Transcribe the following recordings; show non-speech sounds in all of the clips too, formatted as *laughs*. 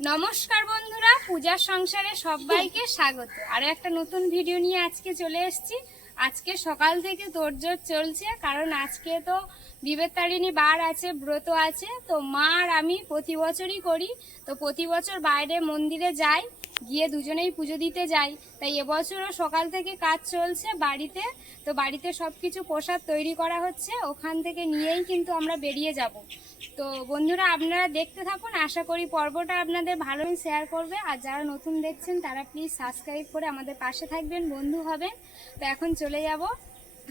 নমস্কার বন্ধুরা, পূজার সংসারে সবাইকে স্বাগত। আরও একটা নতুন ভিডিও নিয়ে আজকে চলে এসেছি। আজকে সকাল থেকে তোড়জোড় চলছে, কারণ আজকে তো বিবেতারিণী বার আছে, ব্রত আছে। তো মা আর আমি প্রতি বছরই করি। তো প্রতি বছর বাইরে মন্দিরে যাই গিয়ে দুজনেই পুজো দিতে যাই। তাই এবছরও সকাল থেকে কাজ চলছে বাড়িতে। তো বাড়িতে সব কিছু প্রসাদ তৈরি করা হচ্ছে। ওখান থেকে নিয়েই কিন্তু আমরা বেরিয়ে যাব। তো বন্ধুরা, আপনারা দেখতে থাকুন। আশা করি পর্বটা আপনাদের ভালোই শেয়ার করবে। আর যারা নতুন দেখছেন, তারা প্লিজ সাবস্ক্রাইব করে আমাদের পাশে থাকবেন, বন্ধু হবেন। তো এখন চলে যাব।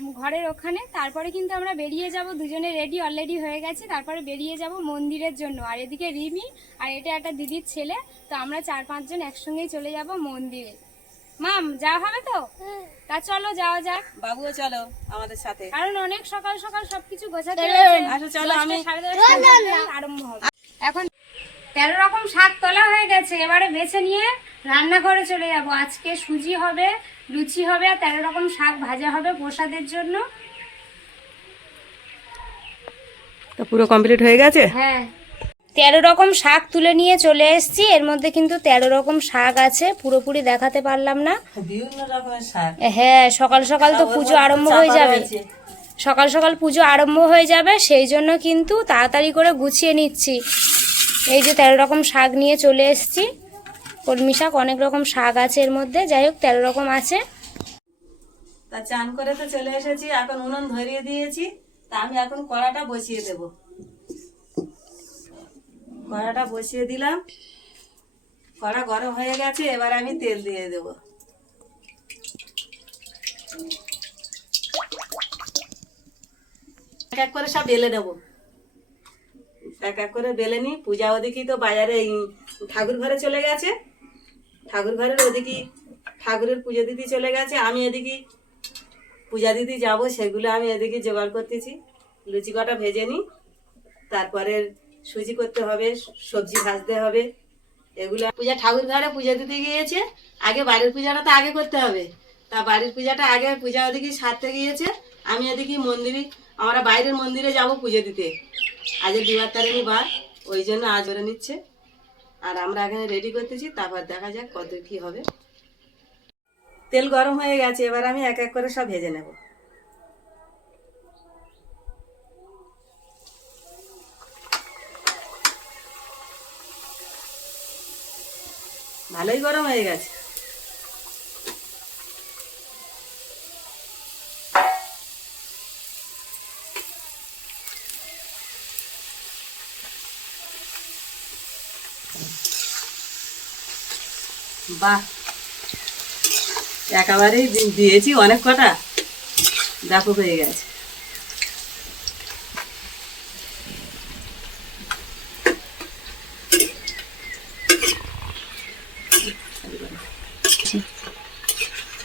ঘরের ওখানে। তারপরে কিন্তু আমরা বেরিয়ে যাব দুজনে রেডি অলরেডি হয়ে গেছে। তারপরে বেরিয়ে যাব মন্দিরের জন্য। আর এদিকে রিমি আর এটা একটা দিদির ছেলে তো আমরা চার পাঁচজন একসঙ্গেই চলে যাব মন্দিরে। মাম যাওয়া হবে তো? তা চলো যাওয়া যাক। বাবুও চলো আমাদের সাথে। কারণ অনেক সকাল সকাল সবকিছু গোছাতে আচ্ছা, চলো, আমি- আরম্ভ হবে। এখন তেরো রকম শাক তোলা হয়ে গেছে এবারে বেছে নিয়ে রান্নাঘরে চলে যাব। আজকে সুজি হবে লুচি হবে আর তেরো রকম শাক ভাজা হবে প্রসাদের জন্য। তো পুরো কমপ্লিট হয়ে গেছে? হ্যাঁ। তেরো রকম শাক তুলে নিয়ে চলে এসেছি এর মধ্যে কিন্তু তেরো রকম শাক আছে পুরোপুরি দেখাতে পারলাম না। বিভিন্ন রকমের শাক। হ্যাঁ সকাল সকাল তো পুজো আরম্ভ হয়ে যাবে। সকাল সকাল পুজো আরম্ভ হয়ে যাবে সেই জন্য কিন্তু তাড়াতাড়ি করে গুছিয়ে নিচ্ছি। এই যে তেরো রকম শাক নিয়ে চলে এসেছি। কলমি শাক, অনেক রকম শাক আছে এর মধ্যে। যাই হোক, তেরো রকম আছে। তা চান করে তো চলে এসেছি, এখন উনুন ধরিয়ে দিয়েছি। তা আমি এখন কড়াটা বসিয়ে দেব। কড়াটা বসিয়ে দিলাম। কড়া গরম হয়ে গেছে, এবার আমি তেল দিয়ে দেব। এক এক করে সব বেলে নেব এক এক করে বেলে নি। পূজা ওদিকে তো বাজারে ঠাকুর ঘরে চলে গেছে। ঠাকুর ঘরের ওদিকে ঠাকুরের পুজো দিদি চলে গেছে। আমি এদিকে পূজা দিদি যাব, সেগুলো আমি এদিকে জোগাড় করতেছি। লুচি কটা ভেজে নিই তারপরে সুজি করতে হবে, সবজি ভাজতে হবে। এগুলো পূজা ঠাকুর ঘরে পূজা দিতে গিয়েছে। আগে বাড়ির পূজাটা তো আগে করতে হবে। তা বাড়ির পূজাটা আগে পূজা ওদিকে সারতে গিয়েছে। আমি এদিকে মন্দিরে আমরা বাইরের মন্দিরে যাব পুজো দিতে। আজকে দিবার তারিণী বার ওই জন্য আজ ধরে নিচ্ছে। আর আমরা এখানে রেডি করতেছি, তারপর দেখা যাক কত কি হবে। তেল গরম হয়ে গেছে, এবার আমি এক এক করে সব ভেজে নেব। ভালোই গরম হয়ে গেছে। বাহ। একেবারেই দিয়েছি অনেক কটা। দেখো হয়ে গেছে।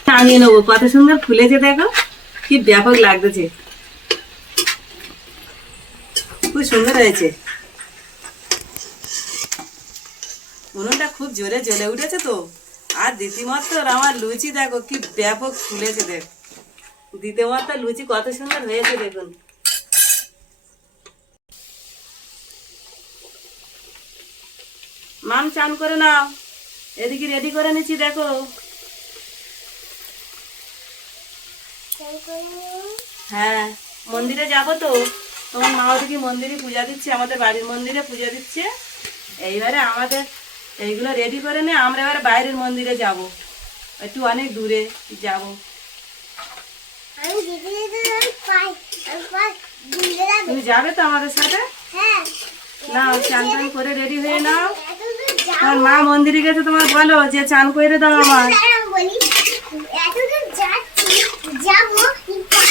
টাঙিয়ে নেব। কত সুন্দর ফুলেছে, দেখো। কি ব্যাপক লাগতেছে। খুব সুন্দর হয়েছে। উনুনটা খুব জোরে জ্বলে উঠেছে তো। আর দ্বিতীয়মাত্র আমার লুচি, দেখো কি ব্যাপক ফুলেছে দেখ। দ্বিতীয়মাত্র লুচি কত সুন্দর হয়েছে দেখুন। মাম, চান করে নাও। এদিকে রেডি করে নিচ্ছি, দেখো। হ্যাঁ মন্দিরে যাব তো। তোমার মা ওদিকে মন্দিরে পূজা দিচ্ছে, আমাদের বাড়ির মন্দিরে পূজা দিচ্ছে। এইবারে আমাদের এইগুলো রেডি করে নে আমরা এবার বাইরের মন্দিরে যাব। একটু অনেক দূরে যাব। তুমি যাবে তো আমাদের সাথে? হ্যাঁ। নাও চান টান করে রেডি হয়ে নাও। তোমার মা মন্দিরে গেছে তোমার বলো যে চান করে দাও আমার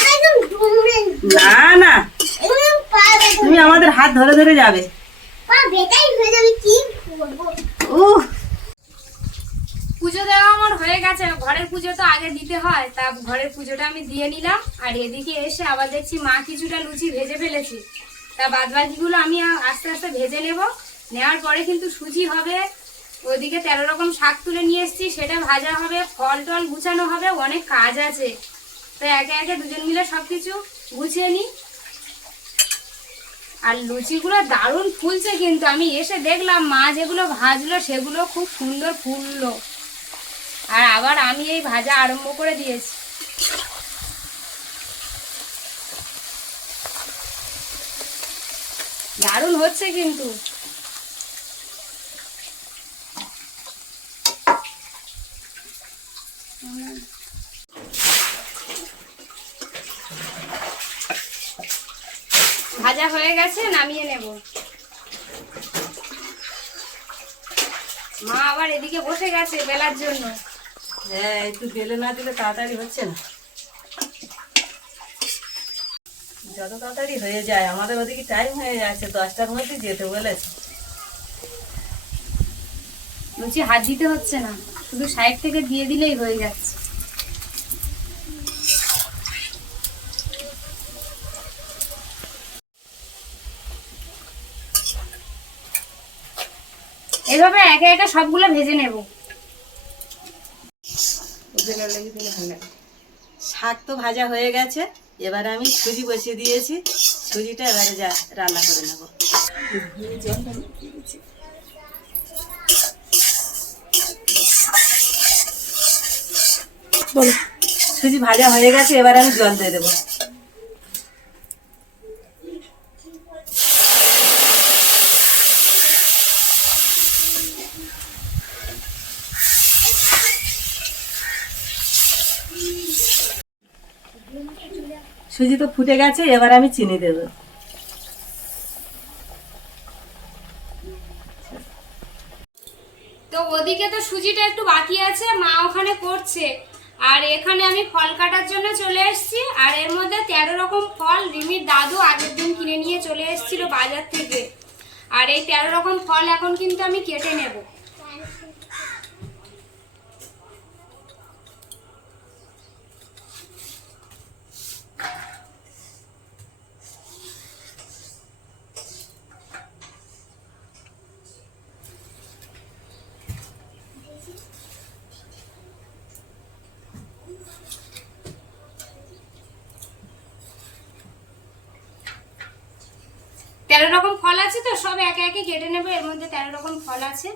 একদম ডুমরে না। না তুমি আমাদের হাত ধরে ধরে যাবে। হয়ে কি করব? উহ। পুজো দেওয়া আমার হয়ে গেছে। ঘরের পুজো তো আগে দিতে হয়। তা ঘরের পুজোটা আমি দিয়ে নিলাম। আর এদিকে এসে আবার দেখছি মা কিছুটা লুচি ভেজে ফেলেছি। তা বাদ বাকিগুলো আমি আস্তে আস্তে ভেজে নেব। নেওয়ার পরে কিন্তু সুজি হবে। ওইদিকে তেরো রকম শাক তুলে নিয়ে এসেছি। সেটা ভাজা হবে, ফল টল গুছানো হবে, অনেক কাজ আছে। তো একে একে দুজন মিলে সব কিছু গুছিয়ে নিই। আর লুচিগুলো দারুণ ফুলছে কিন্তু। আমি এসে দেখলাম, মা যেগুলো ভাজলো সেগুলো খুব সুন্দর ফুললো। আর আবার আমি এই ভাজা আরম্ভ করে দিয়েছি। দারুণ হচ্ছে কিন্তু। ভাজা হয়ে গেছে নামিয়ে নেব। মা আবার এদিকে বসে গেছে বেলার জন্য। হ্যাঁ একটু বেলে না দিলে তাড়াতাড়ি হচ্ছে না। যত তাড়াতাড়ি হয়ে যায় আমাদের ওদিকে টাইম হয়ে যাচ্ছে দশটার মধ্যে যেতে বলেছে। লুচি হাত দিতে হচ্ছে না শুধু সাইড থেকে দিয়ে দিলেই হয়ে যাচ্ছে। এভাবে একে একে সবগুলো ভেজে নেব। শাক তো ভাজা হয়ে গেছে, এবারে আমি সুজি বসিয়ে দিয়েছি। সুজিটা এবারে যা রান্না করে নেব। সুজি ভাজা হয়ে গেছে, এবারে আমি জল দিয়ে দেবো। সুজি তো ফুটে গেছে, এবার আমি চিনি দেবো। তো ওদিকে তো সুজিটা একটু বাকি আছে, মা ওখানে করছে। আর এখানে আমি ফল কাটার জন্য চলে এসেছি, আর এর মধ্যে তেরো রকম ফল, রিমির দাদু আগের দিন কিনে নিয়ে চলে এসেছিল বাজার থেকে। আর এই তেরো রকম ফল এখন কিন্তু আমি কেটে নেব তেরো রকম ফল আছে তো সব একে একে কেটে নেব এর মধ্যে তেরো রকম ফল আছে।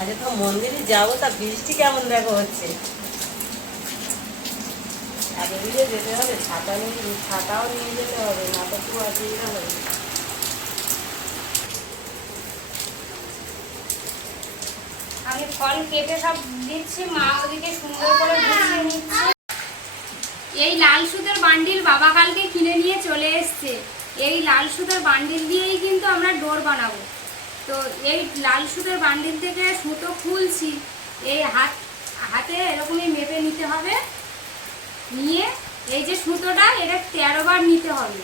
আজকে তো মন্দিরে যাব, তা বৃষ্টি কেমন দেখো হচ্ছে? আগে দিকে যেতে হবে, ছাতা নিয়ে ছাতাও নিয়ে যেতে হবে, না তো খুব অসুবিধা হবে। আমি ফল কেটে সব দিচ্ছি, মা ওদিকে সুন্দর করে গুছিয়ে এই লাল সুতোর বান্ডিল বাবা কালকে কিনে নিয়ে চলে এসছে। এই লাল সুতোর বান্ডিল দিয়েই কিন্তু আমরা ডোর বানাবো। তো এই লাল সুতোর বান্ডিল থেকে সুতো খুলছি। এই হাত, হাতে এরকমই মেপে নিতে হবে। নিয়ে এই যে সুতোটা, এটা তেরো বার নিতে হবে।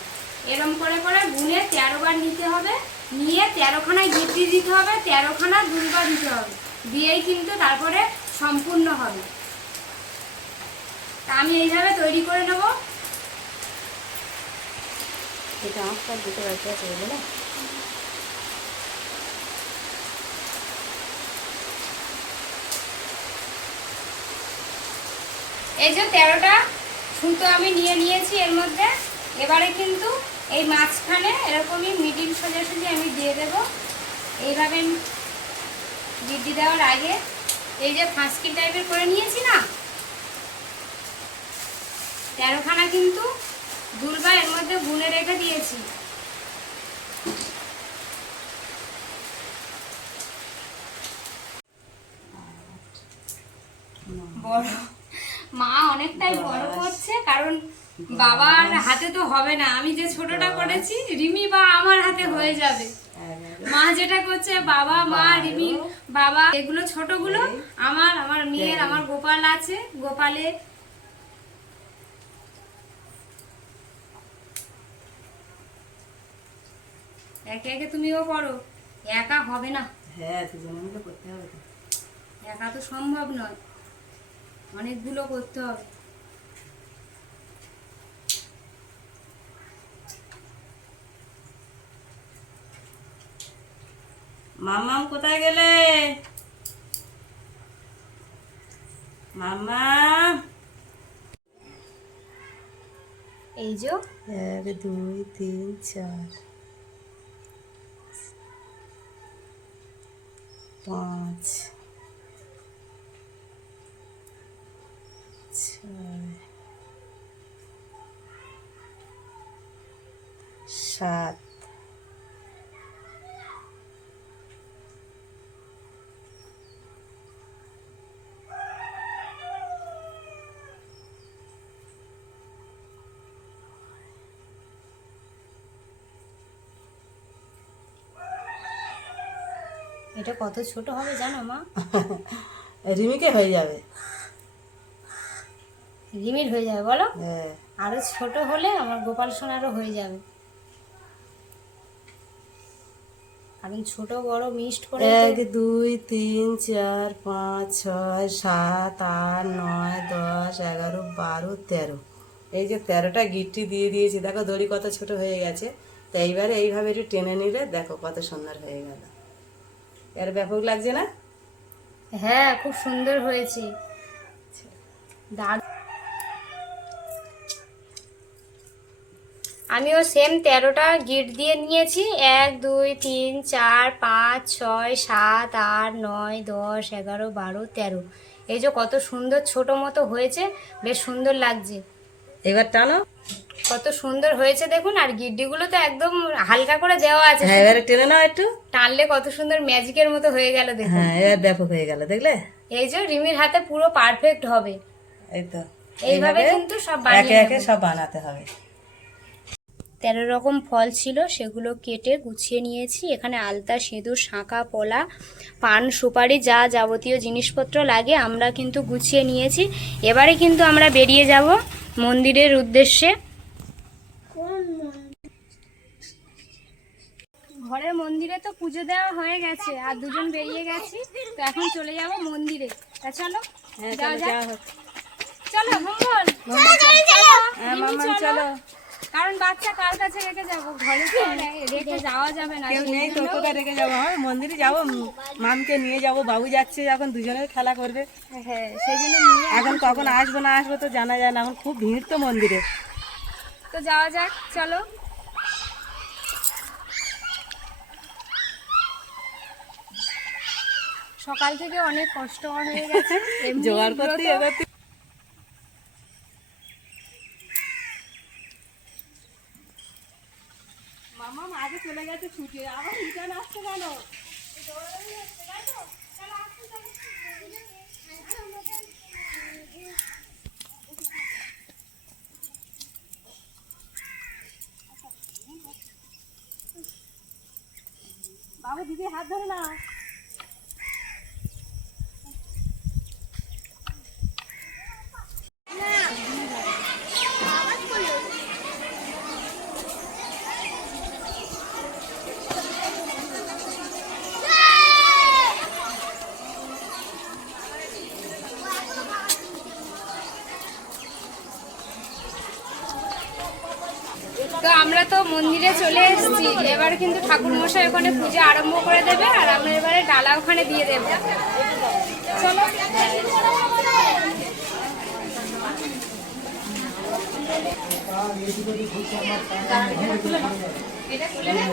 এরম করে করে গুনে তেরো বার নিতে হবে। নিয়ে তেরোখানায় গিট্টি দিতে হবে, তেরোখানা দুইবার দিতে হবে। দিয়েই কিন্তু তারপরে সম্পূর্ণ হবে। তা আমি এইভাবে তৈরি করে নেব। এটা আমার দুটো বাকি আছে বুঝলে এই যে তেরোটা সুতো আমি নিয়ে নিয়েছি এর মধ্যে। এবারে কিন্তু এই মাঝখানে এরকমই মিডিল সোজাসুজি আমি দিয়ে দেব। এইভাবে গিড্ডি দেওয়ার আগে এই যে ফাঁসকি টাইপের করে নিয়েছি না? তেরোখানা কিন্তু দুলবা এর মধ্যে গুনে রেখে দিয়েছি। বড় মা অনেকটাই বড় করছে কারণ বাবার হাতে তো হবে না। আমি যে ছোটটা করেছি রিমি বা আমার হাতে হয়ে যাবে। মা যেটা করছে বাবা মা রিমি বাবা এগুলো ছোটগুলো আমার আমার মেয়ের আমার গোপাল আছে। গোপালে একে একে তুমিও করো। একা হবে না। হ্যাঁ করতে হবে একা তো সম্ভব নয়। অনেকগুলো করতে হবে। মাম্মাম কোথায় গেলে? মাম্মা? এই যে এক দুই তিন চার পাঁচ ছয় সাত। এটা কত ছোট হবে জানো মা? *laughs* রিমিকে হয়ে যাবে। লিমিট হয়ে যাবে বলো? হ্যাঁ। আরও ছোট হলে আমার গোপাল সোনারও হয়ে যাবে। কারণ ছোট বড় মিক্সড করে এক দুই তিন চার পাঁচ ছয় সাত আট নয় দশ এগারো বারো তেরো। এই যে তেরোটা গিট্টি দিয়ে দিয়েছি দেখো দড়ি কত ছোট হয়ে গেছে। তো এইবারে এইভাবে একটু টেনে নিলে দেখো কত সুন্দর হয়ে গেল। এর ব্যাপক লাগছে না? হ্যাঁ খুব সুন্দর হয়েছে। দারুণ। আমিও সেম তেরোটা গিট দিয়ে নিয়েছি। এক দুই তিন চার পাঁচ ছয় সাত আট নয় দশ এগারো বারো তেরো। এই যে কত সুন্দর ছোট মতো হয়েছে বেশ সুন্দর লাগছে। এবার টানো। কত সুন্দর হয়েছে দেখুন আর গিড্ডিগুলো তো একদম হালকা করে দেওয়া আছে। হ্যাঁ এবারে টেনে নাও একটু। টানলে কত সুন্দর ম্যাজিকের মতো হয়ে গেল দেখুন। হ্যাঁ এবার ব্যাপক হয়ে গেল দেখলে? এই যে রিমির হাতে পুরো পারফেক্ট হবে। এই তো। এইভাবে কিন্তু সব একে একে সব বানাতে হবে। তেরো রকম ফল ছিল সেগুলো কেটে গুছিয়ে নিয়েছি। এখানে আলতা সিঁদুর শাঁখা পলা পান সুপারি যা যাবতীয় জিনিসপত্র লাগে আমরা কিন্তু গুছিয়ে নিয়েছি। এবারে কিন্তু আমরা বেরিয়ে যাব মন্দিরের উদ্দেশ্যে। ঘরের মন্দিরে তো পুজো দেওয়া হয়ে গেছে আর দুজন বেরিয়ে গেছি তো এখন চলে যাব মন্দিরে। তা চলো হ্যাঁ চলো যাক। চলো মঙ্গল। হ্যাঁ চলো। কারণ বাচ্চা কার কাছে রেখে যাব ঘরে তো রেখে যাওয়া যাবে না। কেউ নেই তো জন্য- কোথায় রেখে যাব? হ্যাঁ মন্দিরে যাব মামকে নিয়ে যাব বাবু যাচ্ছে যখন দুজনে খেলা করবে। হ্যাঁ সেই জন্য নিয়ে এখন কখন আসব না আসব তো জানা যায় না এখন খুব ভিড় তো মন্দিরে। তো যাওয়া যাক চলো। সকাল থেকে অনেক কষ্ট হয়ে গেছে *laughs* জোগাড় করতে ব্রত- এগোতে মামা আগে চলে গেছে ছুটে। আবার রিটার্ন আসছে কেন? বাবু দিদি হাত ধরে না তো আমরা তো মন্দিরে চলে এসেছি এবার কিন্তু ঠাকুর মশাই ওখানে পুজো আরম্ভ করে দেবে আর আমরা এবারে ডালা ওখানে দিয়ে দেবো। এটা নেব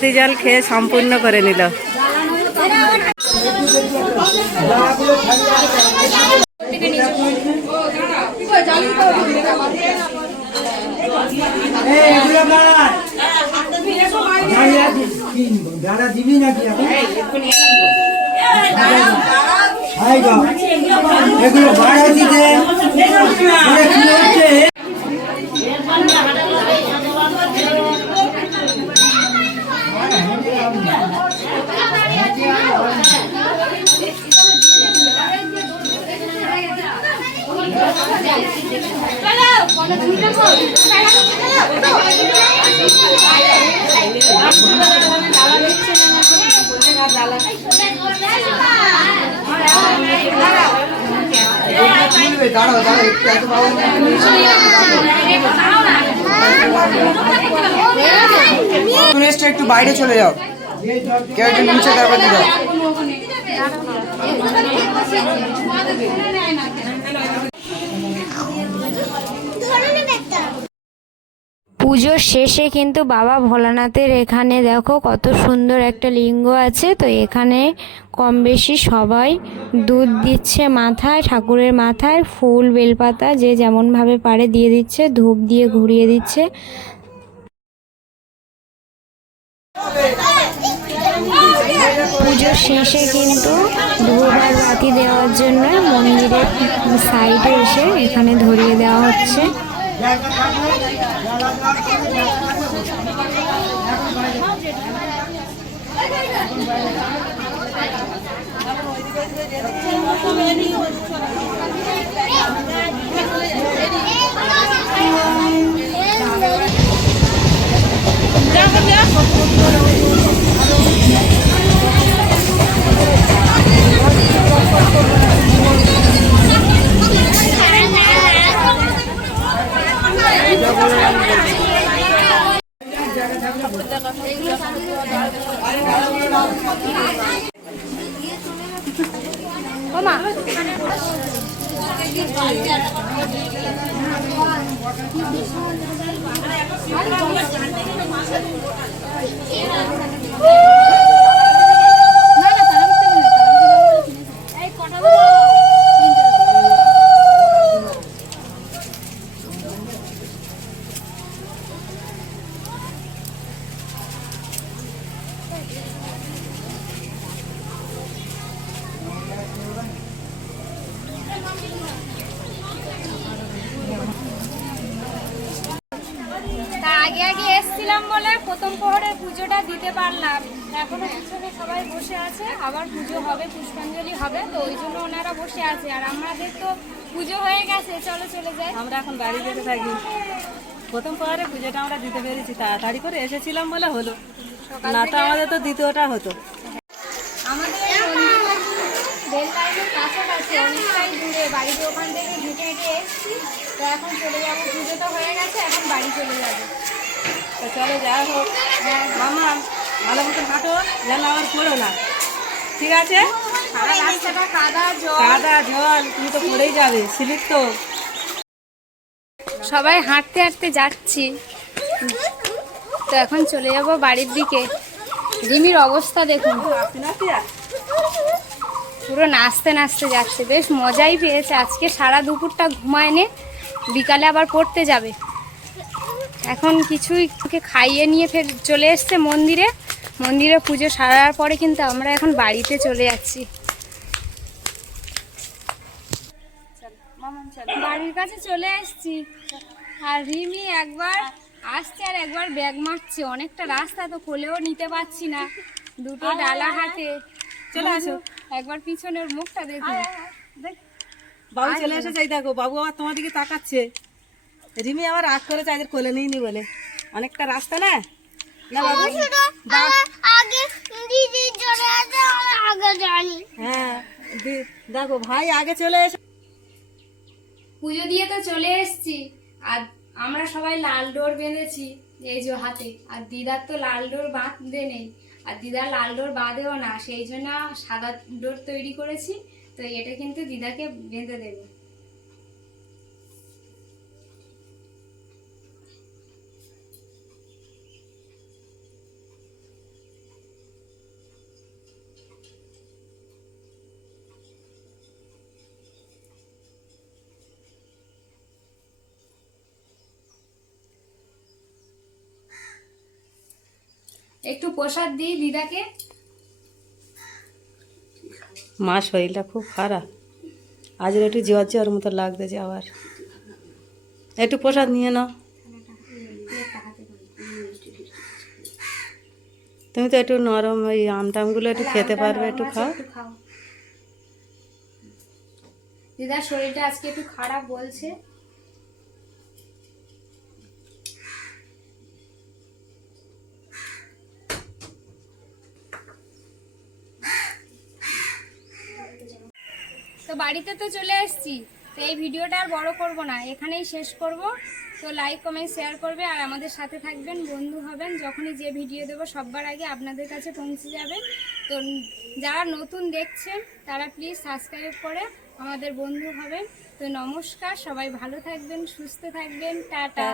শান্তি জল খেয়ে সম্পূর্ণ করে নিল দাদা দিবি নাকি এখন হাই গো এগুলো ভাড়া দিতে দাঁড়াও একটু বাইরে চলে যাও। কেউ একটু নিচে তারপর দাও পুজোর শেষে কিন্তু বাবা ভোলানাথের এখানে দেখো কত সুন্দর একটা লিঙ্গ আছে। তো এখানে কম বেশি সবাই দুধ দিচ্ছে মাথায়, ঠাকুরের মাথায়, ফুল, বেলপাতা যে যেমনভাবে পারে দিয়ে দিচ্ছে, ধূপ দিয়ে ঘুরিয়ে দিচ্ছে। পুজোর শেষে কিন্তু ধূপ বাতি দেওয়ার জন্য মন্দিরের সাইডে এসে এখানে ধরিয়ে দেওয়া হচ্ছে। তা আগে আগে এসছিলাম বলে প্রথম প্রহরের পুজোটা দিতে পারলাম। এখনও পিছনে সবাই বসে আছে, আবার পুজো হবে, পুষ্পাঞ্জলি হবে, তো ওই জন্য ওনারা বসে আছে। আর আমাদের তো পুজো হয়ে গেছে, চলো চলে যাই। আমরা এখন বাড়ি যেতে থাকি। প্রথম পাহাড়ে পুজোটা আমরা দিতে পেরেছি, তাড়াতাড়ি করে এসেছিলাম বলে হলো। না তো আমাদের তো দ্বিতীয়টা হতো। আমাদের রেল লাইনের কাছাকাছি অনেকটাই দূরে। বাড়িতে ওখান থেকে হেঁটে হেঁটে এসছি। তো এখন চলে যাব পুজো তো হয়ে গেছে এখন বাড়ি চলে যাব। তো চলো যা হোক। মামা ভালো মতো হাঁটো যেন আমার পড়ো না। ঠিক আছে? কাদা জল। তুমি তো পড়েই যাবে স্লিপ তো। সবাই হাঁটতে হাঁটতে যাচ্ছি। তো এখন চলে যাব বাড়ির দিকে। রিমির অবস্থা দেখুন। পুরো নাচতে নাচতে যাচ্ছে। বেশ মজাই পেয়েছে। আজকে সারা দুপুরটা ঘুমায়নি বিকালে আবার পড়তে যাবে। এখন কিছুই ওকে খাইয়ে নিয়ে ফের চলে এসছে মন্দিরে। মন্দিরে পুজো সারার পরে কিন্তু আমরা এখন বাড়িতে চলে যাচ্ছি। বাড়ির কাছে চলে এসেছি। আর রিমি একবার আসছে আর একবার ব্যাগ মারছে। অনেকটা রাস্তা তো কোলেও নিতে পারছি না। দুটো ডালা হাতে। চলে আসো। একবার পিছনের মুখটা দেখো। বাবু চলে এসেছে চাই দেখো। বাবু আবার তোমার দিকে তাকাচ্ছে। রিমি আবার রাগ করে আজকে কোলে নিইনি বলে। অনেকটা রাস্তা না? না বাবু? আগে দিদি চলে আসে আগে জানি হ্যাঁ দেখো ভাই আগে চলে এসে পুজো দিয়ে তো চলে এসেছি। আর আমরা সবাই লাল ডোর বেঁধেছি এই যে হাতে। আর দিদার তো লাল ডোর বাঁধতে নেই। আর দিদার লাল ডোর বাঁধেও না, সেই জন্য সাদা ডোর তৈরি করেছি। তো এটা কিন্তু দিদাকে বেঁধে দেবে। একটু প্রসাদ দিই দিদাকে। মা শরীরটা খুব খারাপ। আজ একটু জ্বর জ্বর মতো লাগতেছে আবার। একটু প্রসাদ নিয়ে নাও। তুমি তো একটু নরম ওই আম টামগুলো একটু খেতে পারবে একটু খাও। দিদার শরীরটা আজকে একটু খারাপ বলছে। বাড়িতে তো চলে এসেছি তো এই ভিডিওটা আর বড় করব না। এখানেই শেষ করব। তো লাইক কমেন্ট শেয়ার করবে আর আমাদের সাথে থাকবেন, বন্ধু হবেন। যখনই যে ভিডিও দেবো সবার আগে আপনাদের কাছে পৌঁছে যাবে। তো যারা নতুন দেখছেন, তারা প্লিজ সাবস্ক্রাইব করে আমাদের বন্ধু হবেন। তো নমস্কার, সবাই ভালো থাকবেন, সুস্থ থাকবেন। টাটা।